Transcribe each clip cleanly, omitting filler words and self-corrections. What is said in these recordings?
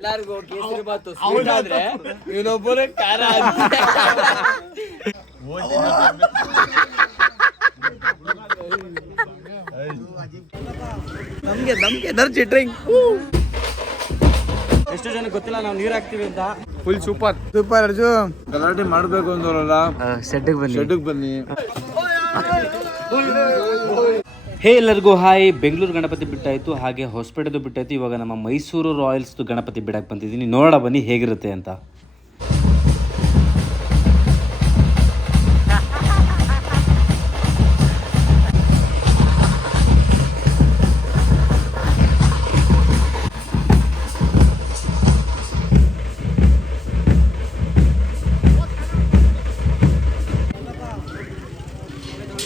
ಎಲ್ಲಾರ್ಗು ಕೇಸರಿ ಬಾತು ಸ್ವೀಟ್ ಆದ್ರೆ ಇವನೊಬ್ಬರು ಖಾರ ನಮ್ಗೆ ಎನರ್ಜಿ ಡ್ರಿಂಕ್. ಎಷ್ಟು ಜನ ಗೊತ್ತಿಲ್ಲ ನಾವು ನೀರ್ ಹಾಕ್ತಿವಿ ಅಂತ. ಫುಲ್ ಸೂಪರ್ ಅರ್ಜು. ಗಲಾಟೆ ಮಾಡ್ಬೇಕು ಅಂದವರಲ್ಲ, ಶೆಡ್ಗೆ ಬನ್ನಿ. ಹೇ ಎಲ್ಲರಿಗೂ ಹಾಯ್. ಬೆಂಗಳೂರು ಗಣಪತಿ ಬಿಟ್ಟಾಯಿತು, ಹಾಗೆ ಹೊಸಪೇಟೆದು ಬಿಟ್ಟಾಯಿತು. ಇವಾಗ ನಮ್ಮ ಮೈಸೂರು ರಾಯಲ್ಸ್ದು ಗಣಪತಿ ಬಿಡಕ್ಕೆ ಬಂದಿದ್ದೀನಿ. ನೋಡೋಣ ಬನ್ನಿ ಹೇಗಿರುತ್ತೆ ಅಂತ.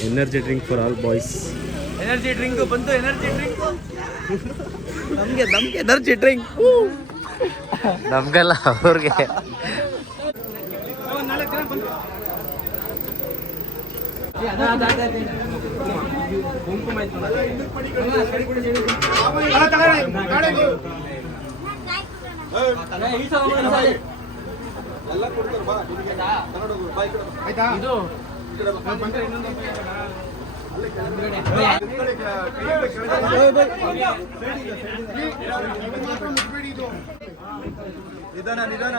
Energy drink for all boys. Energy drink ಬಂತು. ಎನರ್ಜಿ ಡ್ರಿಂಕ್ ನಮ್ಗೆ ಎನರ್ಜಿ ಡ್ರಿಂಕ್. ನಮ್ಗಲ್ಲ, ಅವ್ರಿಗೆ.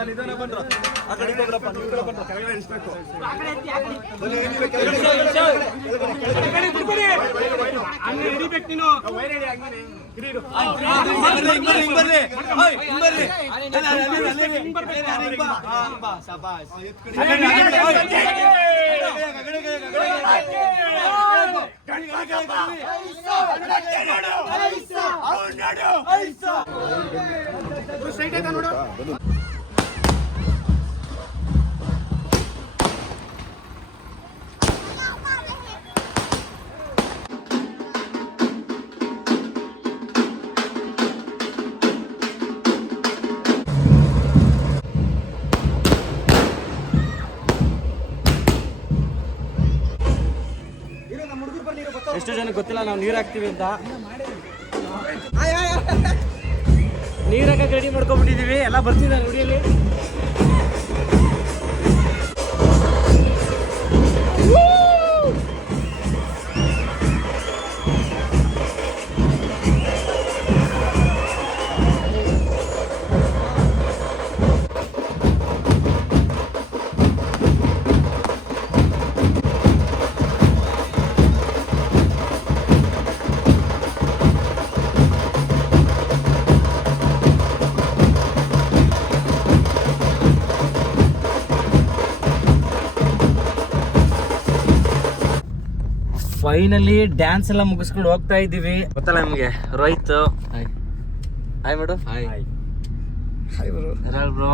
ನಿಧಾನ ಬಂದ್ರ ಆ ಕಡೆ ಹೋಗ್ರಪ್ಪ. ಕೆಳಗಡೆ ಇಳಿಸ್ಬೇಕು. ಎಷ್ಟು ಜನ ಗೊತ್ತಿಲ್ಲ ನಾವು ನೀರ್ ಹಾಕ್ತಿವಿ ಅಂತ. ನೀರ್ ಹಾಕಕ್ಕೆ ರೆಡಿ ಮಾಡ್ಕೊಂಡ್ಬಿಟ್ಟಿದೀವಿ. ಎಲ್ಲ ಬರ್ತಿದ್ದಾರೆ ಹುಡಿಯಲ್ಲಿ. ಫೈನಲಿ ಡ್ಯಾನ್ಸ್ ಎಲ್ಲ ಮುಗಿಸ್ಕೊಂಡು ಹೋಗ್ತಾ ಇದ್ದೀವಿ. ಗೊತ್ತಲ್ಲ ನಿಮಗೆ Rohit. Hi madam. Bro.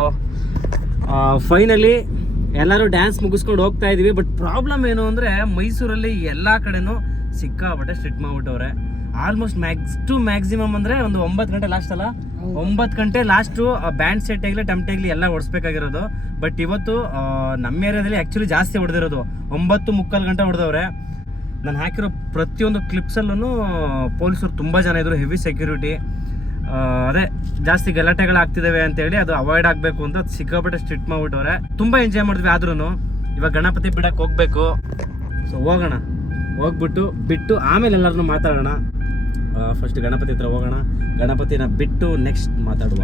Finally ಎಲ್ಲರೂ ಡ್ಯಾನ್ಸ್ ಮುಗಿಸ್ಕೊಂಡು ಹೋಗ್ತಾ ಇದೀವಿ. ಬಟ್ ಪ್ರಾಬ್ಲಮ್ ಏನು ಅಂದರೆ ಮೈಸೂರಲ್ಲಿ ಎಲ್ಲ ಕಡೆನೂ ಸಿಕ್ಕಾಪಟ್ಟೆ ಸ್ಟ್ರಿಕ್ಟ್ ಮಾಡ್ಬಿಟ್ಟವ್ರೆ. ಆಲ್ಮೋಸ್ಟ್ ಮ್ಯಾಕ್ಸಿಮಮ್ ಅಂದರೆ ಒಂದು 9 ಗಂಟೆ ಲಾಸ್ಟ್ ಅಲ್ಲ, 9 ಗಂಟೆ ಲಾಸ್ಟು ಬ್ಯಾಂಡ್ ಸೆಟ್ ಆಗಲಿ ಟಮ್ಟೆಗ್ಲಿ ಎಲ್ಲ ಹೊಡಿಸ್ಬೇಕಾಗಿರೋದು. ಬಟ್ ಇವತ್ತು ನಮ್ಮ ಏರಿಯಾದಲ್ಲಿ ಆ್ಯಕ್ಚುಲಿ ಜಾಸ್ತಿ ಹೊಡೆದಿರೋದು 9:45 ಗಂಟೆ ಹೊಡೆದವ್ರೆ. ನಾನು ಹಾಕಿರೋ ಪ್ರತಿಯೊಂದು ಕ್ಲಿಪ್ಸಲ್ಲೂ ಪೊಲೀಸರು ತುಂಬ ಜನ ಇದ್ರು, ಹೆವಿ ಸೆಕ್ಯೂರಿಟಿ. ಅದೇ ಜಾಸ್ತಿ ಗಲಾಟೆಗಳಾಗ್ತಿದ್ದಾವೆ ಅಂತೇಳಿ ಅದು ಅವಾಯ್ಡ್ ಆಗಬೇಕು ಅಂತ ಸಿಕ್ಕಾಪಟ್ಟೆ ಸ್ಟ್ರಿಕ್ಟ್ ಮಾಡ್ಬಿಟ್ಟವ್ರೆ. ತುಂಬ ಎಂಜಾಯ್ ಮಾಡಿದ್ವಿ. ಆದ್ರೂ ಇವಾಗ ಗಣಪತಿ ಬಿಡಕ್ಕೆ ಹೋಗ್ಬೇಕು. ಸೊ ಹೋಗೋಣ, ಬಿಟ್ಟು ಆಮೇಲೆ ಎಲ್ಲರನ್ನೂ ಮಾತಾಡೋಣ. ಫಸ್ಟ್ ಗಣಪತಿ ಹತ್ರ ಹೋಗೋಣ, ಗಣಪತಿನ ಬಿಟ್ಟು ನೆಕ್ಸ್ಟ್ ಮಾತಾಡುವ.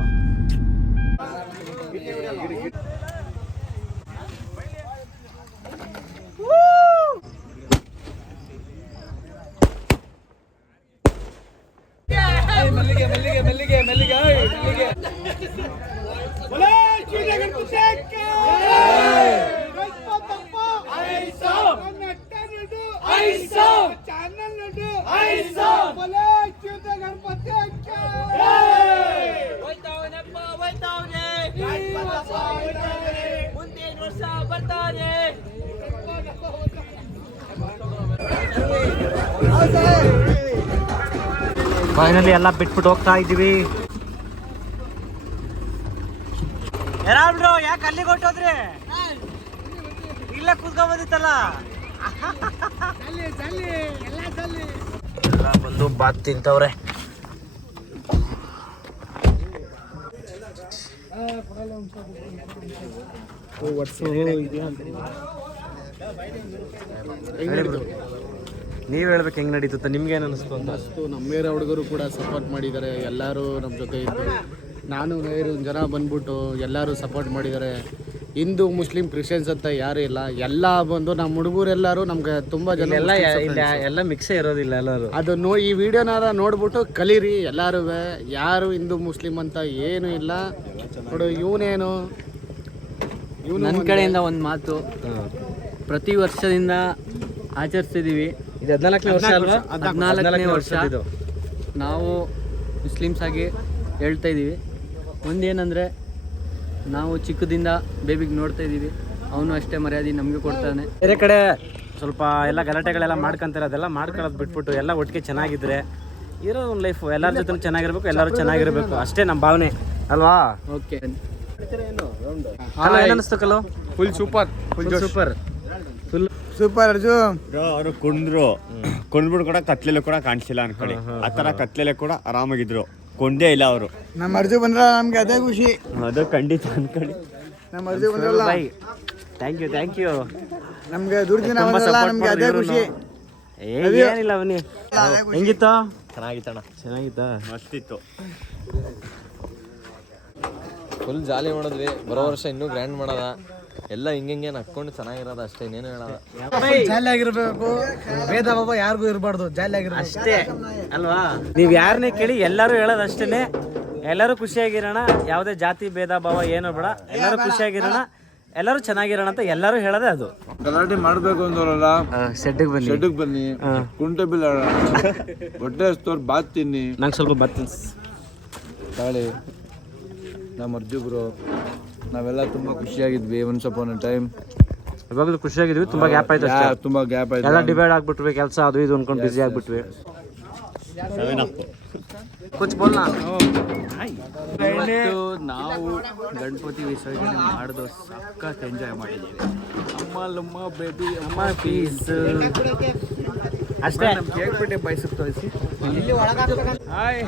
ಫೈನಲಿ ಎಲ್ಲ ಬಿಟ್ಬಿಟ್ಟು ಹೋಗ್ತಾ ಇದ್ದೀವಿ. ಯಾರು ಯಾಕೆ ಅಲ್ಲಿಗೆ ಹೊಟ್ಟೋದ್ರಿ? ಇಲ್ಲ ಕೂತ್ಕೊಂಡ್ಬಂದಿತ್ತಲ್ಲ. ಎಲ್ಲ ಬಂದು ಬಾತ್ ತಿಂತವ್ರೆ. ನೀವು ಹೇಳ್ಬೇಕು ಹೆಂಗ್ ನಡೀತುತ್ತೆ, ನಿಮ್ಗೆ ಏನು ಅನಿಸ್ತು ಅಂತ? ನಮ್ಮೇರ ಹುಡುಗರು ಕೂಡ ಸಪೋರ್ಟ್ ಮಾಡಿದ್ದಾರೆ, ಎಲ್ಲರೂ ನಮ್ಮ ಜೊತೆ ಇದ್ದು. ನಾನು ಬೇರೆ ಒಂದು ಜನ ಬಂದ್ಬಿಟ್ಟು ಎಲ್ಲರೂ ಸಪೋರ್ಟ್ ಮಾಡಿದ್ದಾರೆ. ಹಿಂದೂ ಮುಸ್ಲಿಂ ಕ್ರಿಶ್ಚಿಯನ್ಸ್ ಅಂತ ಯಾರು ಇಲ್ಲ, ಎಲ್ಲ ಬಂದು ನಮ್ಮ ಹುಡುಗರೆಲ್ಲರೂ ನಮ್ಗೆ ತುಂಬ ಜನ ಎಲ್ಲ ಮಿಕ್ಸೇ ಇರೋದಿಲ್ಲ ಎಲ್ಲರೂ. ಅದು ಈ ವಿಡಿಯೋನಾರ ನೋಡ್ಬಿಟ್ಟು ಕಲೀರಿ ಎಲ್ಲರೂ. ಯಾರು ಹಿಂದೂ ಮುಸ್ಲಿಂ ಅಂತ ಏನು ಇಲ್ಲ. ನೋಡು ಇವನೇನು ನನ್ನ ಕಡೆಯಿಂದ ಒಂದು ಮಾತು, ಪ್ರತಿ ವರ್ಷದಿಂದ ಆಚರಿಸ್ತಿದ್ದೀವಿ. ಇದು 14ನೇ ವರ್ಷ ಅಲ್ವಾ? 14ನೇ ವರ್ಷ ನಾವು ಮುಸ್ಲಿಮ್ಸ್ ಆಗಿ ಹೇಳ್ತಾ ಇದ್ದೀವಿ. ಒಂದೇನಂದರೆ, ನಾವು ಚಿಕ್ಕದಿಂದ ಬೇಬಿಗೆ ನೋಡ್ತಾ ಇದ್ದೀವಿ, ಅವನು ಅಷ್ಟೇ ಮರ್ಯಾದೆ ನಮಗೆ ಕೊಡ್ತಾನೆ. ಬೇರೆ ಕಡೆ ಸ್ವಲ್ಪ ಎಲ್ಲ ಗಲಾಟೆಗಳೆಲ್ಲ ಮಾಡ್ಕೊಂತಾರೆ, ಅದೆಲ್ಲ ಮಾಡ್ಕೊಳ್ಳೋದು ಬಿಟ್ಬಿಟ್ಟು ಎಲ್ಲ ಒಟ್ಟಿಗೆ ಚೆನ್ನಾಗಿದ್ರೆ ಇರೋ ಒಂದು ಲೈಫು. ಎಲ್ಲರ ಜೊತೆ ಚೆನ್ನಾಗಿರ್ಬೇಕು, ಎಲ್ಲರೂ ಚೆನ್ನಾಗಿರ್ಬೇಕು, ಅಷ್ಟೇ ನಮ್ಮ ಭಾವನೆ ಅಲ್ವಾ? ಓಕೆ. ಹಲೋ, ಏನು ಅನಿಸ್ತು ಕಲೋ? Full super, super, full super Arjun. ಅವರು ಕೊಂಡ್ಬಿಟ್ಟು ಕೂಡ ಕತ್ಲೆಲ್ಲೂ ಕೂಡ ಕಾಣಿಸಿಲ್ಲ ಅನ್ಕೊಳ್ಳಿ. ಆ ಥರ ಕತ್ಲೆಲ್ಲೇ ಕೂಡ ಆರಾಮಾಗಿದ್ರು, ಕೊಂಡೇ ಇಲ್ಲ ಅವರು. ನಮ್ಮ ಅರ್ಜುನ್ ಬಂದ್ರ ನಮ್ಗೆ ಅದೇ ಖುಷಿ. ಅದು ಖಂಡಿತ ಅನ್ಕೊಳ್ಳಿ. ನಮ್ಮ ಅರ್ಜುನ್ ಬಂದ್ರಲ್ಲ, ಥ್ಯಾಂಕ್ ಯು. ನಮ್ಗೆ ದುರ್ದಿನ ಬಂದ್ರಲ್ಲ, ನಮ್ಗೆ ಅದೇ ಖುಷಿ. ಏನಿಲ್ಲ ಬನ್ನಿ. ಹೆಂಗಿತ್ತು? ಚೆನ್ನಾಗಿತ್ತಣ್ಣ, ಚೆನ್ನಾಗಿತ್ತಾ? ಮಸ್ತಿತ್ತು. ಫುಲ್ ಜಾಲಿ ಮಾಡಿದ್ವಿ. ಬರೋ ವರ್ಷ ಇನ್ನೂ ಗ್ರ್ಯಾಂಡ್ ಮಾಡೋದ. ಎಲ್ಲ ಹಿಂಗೆ ನಕ್ಕೊಂಡು ಚೆನ್ನಾಗಿರೋದು ಅಷ್ಟೇ, ಇನ್ನೇನು ಹೇಳೋದ. ಜಾಲಿ ಆಗಿರ್ಬೇಕು, ಭೇದ ಭಾವ ಯಾರಿಗೂ ಇರಬಾರ್ದು, ಜಾಲಿ ಆಗಿರ್ಬೇಕು ಅಷ್ಟೇ ಅಲ್ವಾ? ನೀವು ಯಾರನ್ನೇ ಕೇಳಿ ಎಲ್ಲರೂ ಹೇಳೋದು ಅಷ್ಟೇನೆ. ಎಲ್ಲರೂ ಖುಷಿಯಾಗಿರೋಣ, ಯಾವುದೇ ಜಾತಿ ಭೇದ ಭಾವ ಏನೋ ಬೇಡ, ಎಲ್ಲರೂ ಖುಷಿಯಾಗಿರೋಣ, ಎಲ್ಲರೂ ಚೆನ್ನಾಗಿರೋಣ ಅಂತ ಎಲ್ಲರೂ ಹೇಳೋದೇ ಅದು. ಗಲಾಟೆ ಮಾಡ್ಬೇಕು ಅಂದವರಲ್ಲ, ಸೆಡ್ಗೆ ಬನ್ನಿ, ಶೆಡ್ಗೆ ಬನ್ನಿ, ಕುಂಟೆ ಬಿಲ್ ಆಡೋಣ, ಹೊಟ್ಟೆ ಹಸ್ತೋರ್ ಬಾತ್ ತಿನ್ನಿ. ನಂಗೆ ಸ್ವಲ್ಪ ಬತ್ತ ತಾಳಿ. ನಮ್ಮ ಅರ್ಜುಬ್ರು ನಾವೆಲ್ಲ ತುಂಬಾ ಖುಷಿಯಾಗಿದ್ವಿ. ಒನ್ಸ್ ಅಪಾನ್ ಅ ಟೈಮ್ ಇವಾಗಲೂ ಖುಷಿಯಾಗಿದ್ವಿ. ತುಂಬಾ ಗ್ಯಾಪ್ ಆಯ್ತು ಅಷ್ಟೇ, ತುಂಬಾ ಗ್ಯಾಪ್ ಆಯ್ತು. ಎಲ್ಲ ಡಿವೈಡ್ ಆಗ್ಬಿಟ್ವಿ, ಕೆಲಸ ಅದು ಇದು ಅನ್ಕೊಂಡು ಬಿಸಿ ಆಗ್ಬಿಟ್ವಿ. ಕುಚ್ ಬೋಲ್ನಾ. ನಾವು ಗಣಪತಿ ವಿಸರ್ಜನೆ ಮಾಡಿದ ಸಖತ್ ಎಂಜಾಯ್ ಮಾಡಿದ್ದೀವಿ. ಅಮ್ಮ ಬೇಬಿ ಅಮ್ಮ ಪೀಸ್ ಅಷ್ಟೇ. ಕೇಳ್ಬಿಟ್ಟೆ ಬಯಸುತ್ತೆ ತೋರಿಸಿ. Hi,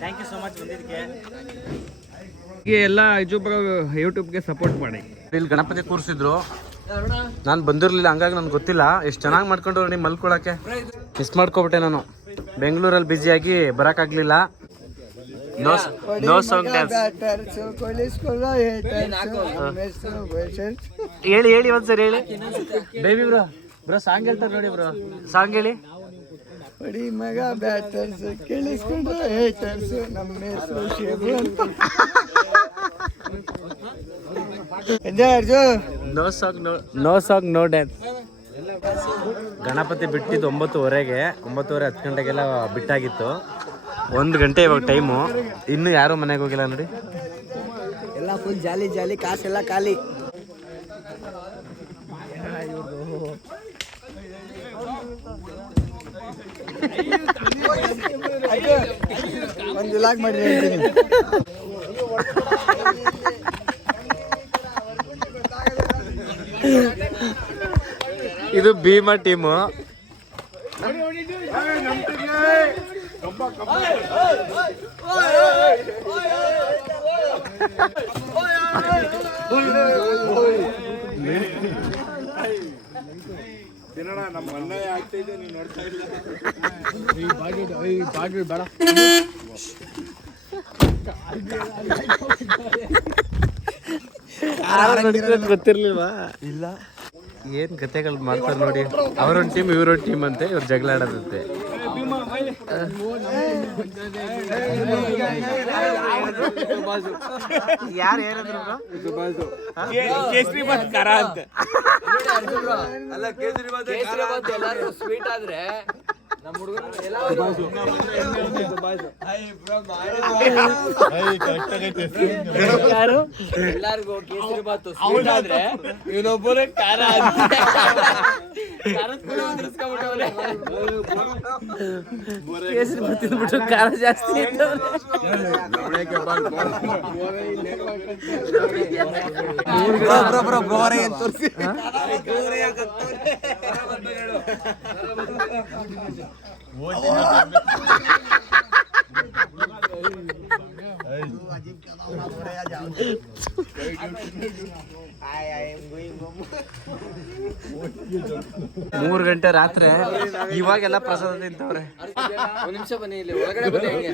thank you so much ಬಂದಿದ್ದಕ್ಕೆ. ಎಲ್ಲ ಯೂಟ್ಯೂಬ್ಗೆ ಸಪೋರ್ಟ್ ಮಾಡಿ. ಇಲ್ಲಿ ಗಣಪತಿ ಕೂರಿಸಿದ್ರು, ನಾನು ಬಂದಿರಲಿಲ್ಲ, ಹಂಗಾಗಿ ನನಗೆ ಗೊತ್ತಿಲ್ಲ. ಎಷ್ಟು ಚೆನ್ನಾಗಿ ಮಾಡ್ಕೊಂಡ್ರು ನೀವು ಮಲ್ಕೊಳಕ್ಕೆ. ಮಿಸ್ ಮಾಡ್ಕೊಬಿಟ್ಟೆ ನಾನು, ಬೆಂಗಳೂರಲ್ಲಿ ಬ್ಯುಸಿಯಾಗಿ ಬರೋಕ್ಕಾಗಲಿಲ್ಲ. No song dance. ಹೇಳಿ ಒಂದ್ಸರಿ ಹೇಳಿ. ಬೇಬಿ ಬ್ರೋ ಸಾಂಗ್ ಹೇಳ್ತಾರೆ ನೋಡಿ ಬ್ರೋ, ಸಾಂಗ್ ಹೇಳಿ. ಬಡಿ ಮಗ ಬ್ಯಾಟರ್ಸ್ ಕೇಳಿಸ್ಕೊಂಡ್ರೆ ಹೇಟರ್ಸ್, ನಮ್ಮ ಹೆಸರು ಶೇಬು ಅಂತ. Enjoy Arjun. No song no dance. Ganapati ಬಿಟ್ಟಿದ್ದು 9:30, 9:30 10 ಗಂಟೆಗೆಲ್ಲ ಬಿಟ್ಟಾಗಿತ್ತು. 1 ಗಂಟೆ ಇವಾಗ ಟೈಮು, ಇನ್ನೂ ಯಾರೂ ಮನೆಗೆ ಹೋಗಿಲ್ಲ ನೋಡಿ. ಎಲ್ಲ ಫುಲ್ ಜಾಲಿ ಜಾಲಿ, ಕಾಸೆಲ್ಲ ಖಾಲಿ. ಒಂದು ಲಾಗ್ ಮಾಡಿ ಹೇಳ್ತೀನಿ. ಇದು ಭೀಮಾ ಟೀಮು. ಗೊತ್ತಿರ್ಲಿಲ್ವಾ? ಇಲ್ಲ, ಏನ್ ಕತೆಗಳು ಮಾಡ್ತಾರೆ ನೋಡಿ. ಅವರೊಂದು ಟೀಮ್ ಇವ್ರೊಂದು ಟೀಮ್ ಅಂತೆ, ಇವ್ರು ಜಗಳ ಆಡೋದಂತೆ. ಯಾರು ಹೇಳಿದ್ರು? ಕೇಸರಿ ಬಾತ್ ಖಾರ ಅಂತ. ಅಲ್ಲ, ಕೇಸರಿಬಾತ್ ಎಲ್ಲರೂ ಸ್ವೀಟ್ ಆದ್ರೆ ನಮ್ಮ ಹುಡುಗರು ಯಾರು ಎಲ್ಲಾರ್ಗು ಕೇಸರಿಬಾತ್ ಸ್ವೀಟ್ ಆದ್ರೆ ಇವನೊಬ್ಬರೇ ಖಾರ ಕೇಸರಿ ಬಾತ್ ತಿಂದ್ಬಿಟ್ಟು ಖಾರ ಜಾಸ್ತಿ ತೋರಿಸಿ ಮೂರು ಗಂಟೆ ರಾತ್ರಿ ಇವಾಗೆಲ್ಲ ಪ್ರಸಾದ ತಿಂತವ್ರೆ. ಒಂದ್ ನಿಮಿಷ ಬನ್ನಿ ಇಲ್ಲಿ ಒಳಗಡೆ ಬನ್ನಿ ಹಂಗೆ.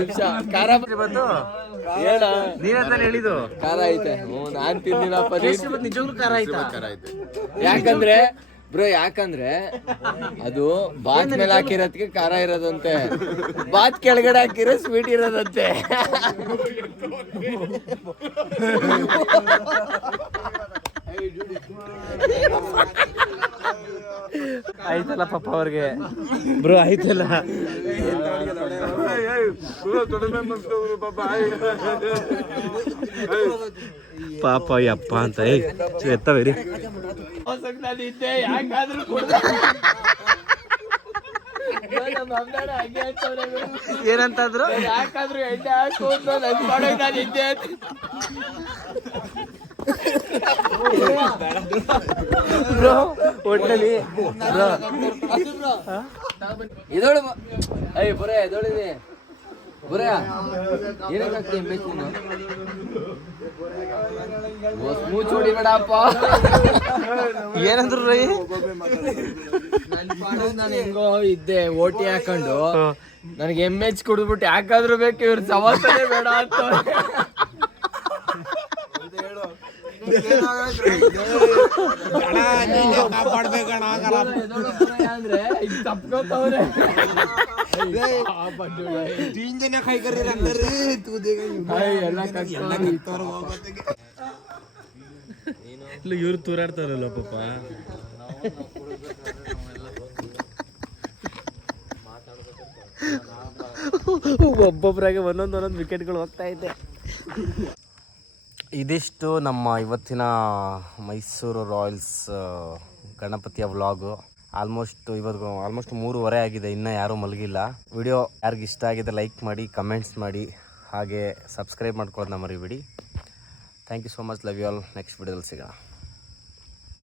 ನಿಮಿಷ ಖಾರ ಬಂತು ಹೇಳ ನೀನಂತಾನೆ ಹೇಳಿದ್ದು ಖಾರ ಐತೆ. ನಾನ್ ತಿಂದಿಲ್ಲಪ್ಪ. ನಿಜವಾಗ್ಲೂ ಖಾರ ಆಯ್ತಾ? ಯಾಕಂದ್ರೆ ಬ್ರೋ ಅದು ಬಾತ್ ಮೇಲೆ ಹಾಕಿರೋದಕ್ಕೆ ಖಾರ ಇರೋದಂತೆ, ಬಾತ್ ಕೆಳಗಡೆ ಹಾಕಿರೋ ಸ್ವೀಟ್ ಇರೋದಂತೆ. ಆಯ್ತಲ್ಲ ಪಾಪ ಅವ್ರಿಗೆ ಬ್ರೋ ಆಯ್ತಲ್ಲ. ಪಾಪ ಯಪ್ಪ ಅಂತ ಎತ್ತವೇರಿ ಏನಂತಾದ್ರು ಯಾಕಾದ್ರೂ ಎಣ್ಣೆ ಹಾಕೊಂಡು ನನ್ ಮಾಡಕ್ ನಾನು ಇದ್ದೆ. ಬ್ರೋ ಒಟ್ಟಲ್ಲಿ ಇದೋಳು ಅಯ್ಯ ಬುರ ಇದೋಳಿದೆ ಬುರ ಏನಕ್ಕಾಗ್ತಿ ಬೇಕು ಮೂಚ್ ಹೊಡಿಬೇಡಪ್ಪ. ಏನಂದ್ರು ರೈ? ನಾನು ಹೆಂಗೋ ಇದ್ದೆ ಓಟಿ ಹಾಕೊಂಡು ನನಗೆ MH ಕುಡಿದ್ಬಿಟ್ಟು ಯಾಕಾದ್ರೂ ಬೇಕು ಇವ್ರ ಸವಾಸನೆ ಬೇಡ ಅಂತ. ಅಂದ್ರೆ ತಪ್ಕೋತವ್ರೆ. ಇವ್ರು ತೂರಾಡ್ತಾರಲ್ಲ ಪಾಪ. ಒಬ್ಬೊಬ್ಬರಾಗೆ ಒಂದೊಂದು ವಿಕೆಟ್ಗಳು ಹೋಗ್ತಾ ಇದೆ. ಇದಿಷ್ಟು ನಮ್ಮ ಇವತ್ತಿನ ಮೈಸೂರು ರಾಯಲ್ಸ್ ಗಣಪತಿಯ ವ್ಲಾಗು. ಆಲ್ಮೋಸ್ಟ್ 3:30 ಆಗಿದೆ, ಇನ್ನೂ ಯಾರೂ ಮಲಗಿಲ್ಲ. ವಿಡಿಯೋ ಯಾರಿಗೆ ಇಷ್ಟ ಆಗಿದೆ ಲೈಕ್ ಮಾಡಿ, ಕಮೆಂಟ್ಸ್ ಮಾಡಿ, ಹಾಗೆ ಸಬ್ಸ್ಕ್ರೈಬ್ ಮಾಡ್ಕೊಳ್ಳೋದನ್ನ ಮರಿಬೇಡಿ. Thank you so much. Love you all. Next ವಿಡಿಯೋದಲ್ಲಿ ಸಿಗೋಣ.